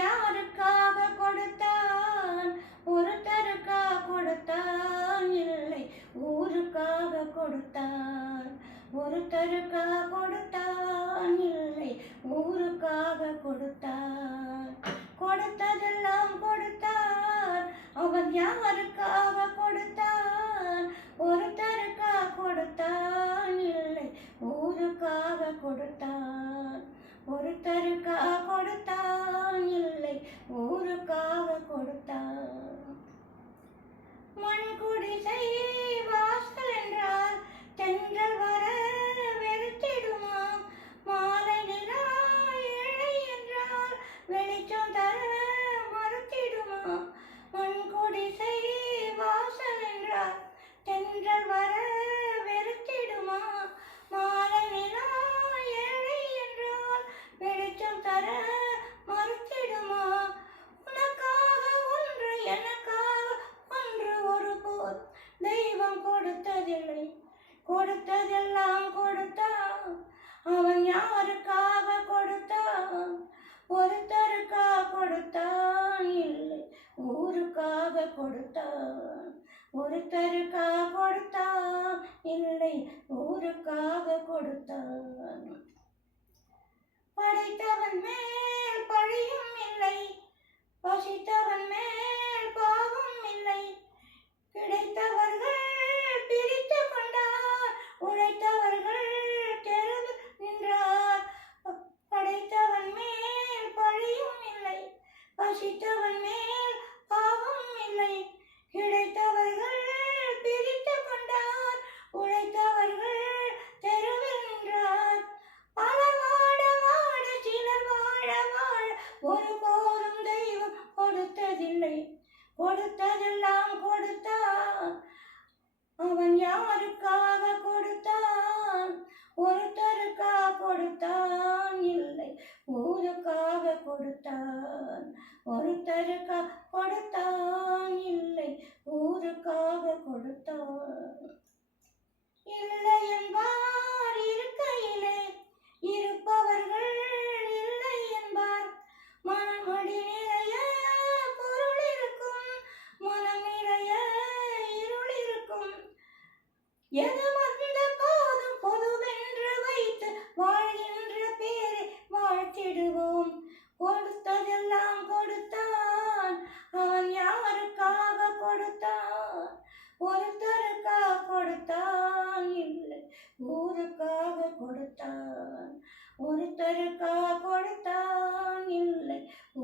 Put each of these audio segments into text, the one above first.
யாருக்காக கொடுத்தான்? ஒருத்தருக்கா கொடுத்தான்? இல்லை, ஊருக்காக கொடுத்தான். ஒருத்தருக்கா கொடுத்தான்? இல்லை, ஊருக்காக கொடுத்தான். கொடுத்ததெல்லாம் கொடுத்தான். அவன் யாருக்காக கொடுத்தான்? ஒருத்தருக்கா கொடுத்தான்? இல்லை, ஊருக்காக கொடுத்தான். ஒருத்தருக்கா கொடுத்தான்? இல்லை, ஊருக்காக கொடுத்தான். மண் குடிசை வாசல் என்றால் தென்றல் வர வெறுத்திடுமா? மாலை நிலா ஏழை என்றால் வெளிச்சம் தர மறுத்திடுமா? மண் குடிசை வாசல் என்றால் தென்றல் வர வெறுத்திடுமா? மாலை நிலா ஏழை என்றால் வெளிச்சம் தர மறுத்திடுமா? உனக்காக ஒன்று, எனக்காக ஒன்று ஒருபோது தெய்வம் கொடுத்ததில்லை. கொடுத்ததெல்லாம் கொடுத்தான். அவன் யாருக்காக கொடுத்தான்? ஒருத்தருக்கா கொடுத்தான்? இல்லை, ஊருக்காக கொடுத்தான். ஒருத்தருக்கா கொடுத்தான்? இல்லை, ஊருக்காக கொடுத்தான். படைத்தவன் மேல் பழியும் இல்லை, பசித்தவன் மேல் பாவம் இல்லை. கிடைத்தவர்கள் பிரித்து கொண்டார், உழைத்தவர்கள் தெருவில் நின்றார். படைத்தவன் மேல் பழியும் இல்லை, பசித்தவன் மேல் பாவம் இல்லை. கிடைத்தவர்கள் பிரித்து கொண்டார், உழைத்தவர்கள் தெருவில் நின்றார். பலர் வாட வாட சிலர் வாழ வாழ ஒருபோதும் தெய்வம் கொடுத்ததில்லை. கொடுத்ததெல்லாம் கொடுத்தான். அவன் யாருக்காக கொடுத்தான்? ஒருத்தருக்கா கொடுத்தான்? இல்லை, ஊருக்காக கொடுத்தான். ஒருத்தருக்கா கொடுத்தான்? இல்லை, ஊருக்காக கொடுத்தான். இல்லை என்பார் இருக்கையிலே இருப்பவர்கள் இல்லை என்பார். மனமடி நிறைய பொருள் இருக்கும், மனம் நிறைய இருள் இருக்கும். எது வந்த போதும் பொதுவென்று வைத்து வாழ்கின்ற பேரை வாழ்த்திடுவோம். கொடுத்ததெல்லாம் கொடுத்தான். அவன் யாருக்காக கொடுத்தான்? ஒருத்தருக்கா கொடுத்தான்? இல்லை, ஊருக்காக கொடுத்தான். ஒருத்தருக்கா கொடுத்தான்? இல்லை,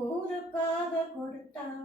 ஊருக்காக கொடுத்தான்.